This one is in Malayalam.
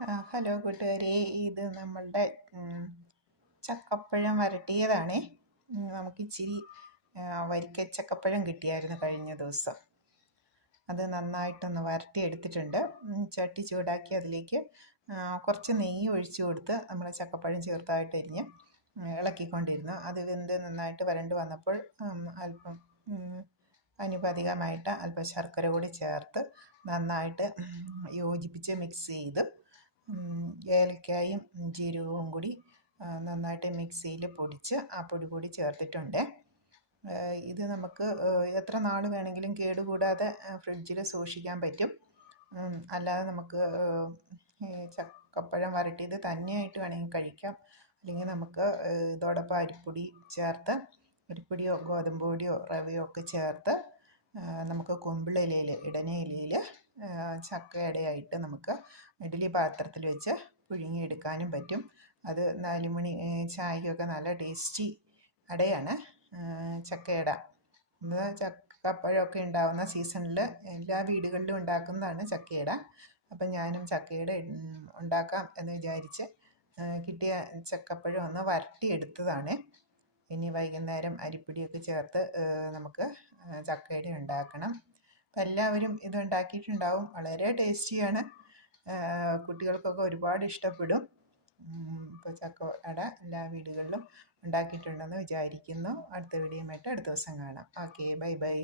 ഹലോ കൂട്ടുകാരെ, ഇത് നമ്മളുടെ ചക്കപ്പഴം വരട്ടിയതാണേ. നമുക്ക് ഇച്ചിരി വരിക്ക ചക്കപ്പഴം കിട്ടിയായിരുന്നു കഴിഞ്ഞ ദിവസം. അത് നന്നായിട്ടൊന്ന് വരട്ടി എടുത്തിട്ടുണ്ട്. ചട്ടി ചൂടാക്കി അതിലേക്ക് കുറച്ച് നെയ്യ് ഒഴിച്ചു കൊടുത്ത് നമ്മൾ ചക്കപ്പഴം ചെറുതായിട്ട് അരിഞ്ഞ് ഇളക്കിക്കൊണ്ടിരുന്നു. അത് വെന്ത് നന്നായിട്ട് വരണ്ട് വന്നപ്പോൾ അല്പം അനുപാതികമായിട്ട് അല്പം ശർക്കര കൂടി ചേർത്ത് നന്നായിട്ട് യോജിപ്പിച്ച് മിക്സ് ചെയ്ത് ഏലക്കായും ജീരകവും കൂടി നന്നായിട്ട് മിക്സിയിൽ പൊടിച്ച് ആ പൊടി കൂടി ചേർത്തിട്ടുണ്ട്. ഇത് നമുക്ക് എത്ര നാൾ വേണമെങ്കിലും കേടുകൂടാതെ ഫ്രിഡ്ജിൽ സൂക്ഷിക്കാൻ പറ്റും. അല്ലാതെ നമുക്ക് ചക്കപ്പഴം വരട്ടിയത് തന്നെയായിട്ട് വേണമെങ്കിൽ കഴിക്കാം. അല്ലെങ്കിൽ നമുക്ക് ഇതോടൊപ്പം അരിപ്പൊടി ചേർത്ത്, അരിപ്പൊടിയോ ഗോതമ്പ് പൊടിയോ റവയോ ഒക്കെ ചേർത്ത് നമുക്ക് കുമ്പിളിലയിൽ ഇടനയിലയിൽ ചക്കയടയായിട്ട് നമുക്ക് ഇഡ്ഡലി പാത്രത്തിൽ വെച്ച് പുഴുങ്ങിയെടുക്കാനും പറ്റും. അത് 4 മണി ചായക്കൊക്കെ നല്ല ടേസ്റ്റി അടയാണ് ചക്കയട. ചക്കപ്പഴമൊക്കെ ഉണ്ടാകുന്ന സീസണിൽ എല്ലാ വീടുകളിലും ഉണ്ടാക്കുന്നതാണ് ചക്കയട. അപ്പം ഞാനും ചക്കയട ഉണ്ടാക്കാം എന്ന് വിചാരിച്ച് കിട്ടിയ ചക്കപ്പഴം ഒന്ന് വരട്ടിയെടുത്തതാണ്. ഇനി വൈകുന്നേരം അരിപ്പൊടിയൊക്കെ ചേർത്ത് നമുക്ക് ചക്കയട ഉണ്ടാക്കണം. അപ്പം എല്ലാവരും ഇത് ഉണ്ടാക്കിയിട്ടുണ്ടാവും. വളരെ ടേസ്റ്റിയാണ്. കുട്ടികൾക്കൊക്കെ ഒരുപാട് ഇഷ്ടപ്പെടും. ഇപ്പോൾ ചക്കയട എല്ലാ വീടുകളിലും ഉണ്ടാക്കിയിട്ടുണ്ടെന്ന് വിചാരിക്കുന്നു. അടുത്ത വീഡിയോയുമായിട്ട് അടുത്ത ദിവസം കാണാം. Okay, bye bye.